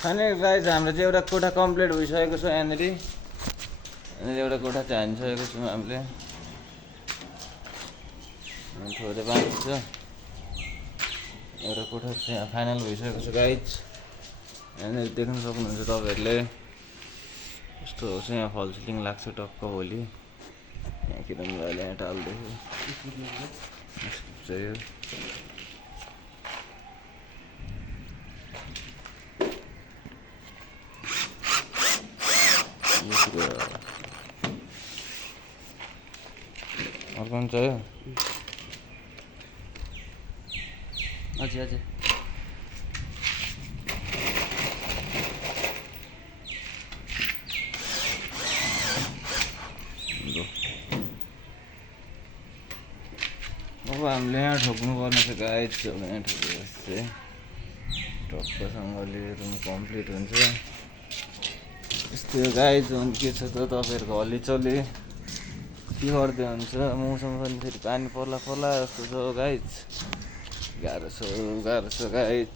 Final guys हाम्रो चाहिँ एउटा कोठा कम्प्लिट भइसकेको छ। यहाँनिर एउटा कोठा चाहिँ हानिसकेको छौँ हामीले। थोरै बाँकी छ। एउटा कोठा चाहिँ यहाँ फाइनल भइसकेको छ गाइज। यहाँनिर देख्न सक्नुहुन्छ तपाईँहरूले। यस्तो होस् यहाँ फल सिलिङ लाग्छ टक्क भोलि। यहाँ किनभने यहाँ टाल्दैछु चाहिँ अर्को पनि चाहियो। हजुर हजुर अब हामीले यहाँ ठोक्नु पर्ने छ गाइज। अब यहाँ ठोकेपछि चाहिँ टक्कसँगले रुम कम्प्लिट हुन्छ। यस्तो गाइज अनि के छ त तपाईँहरूको हलीचली के गर्दै हुन्छ। मौसम पनि फेरि पानी पर्ला पर्ला जस्तो छ गाइज। गाह्रो छ गाइज।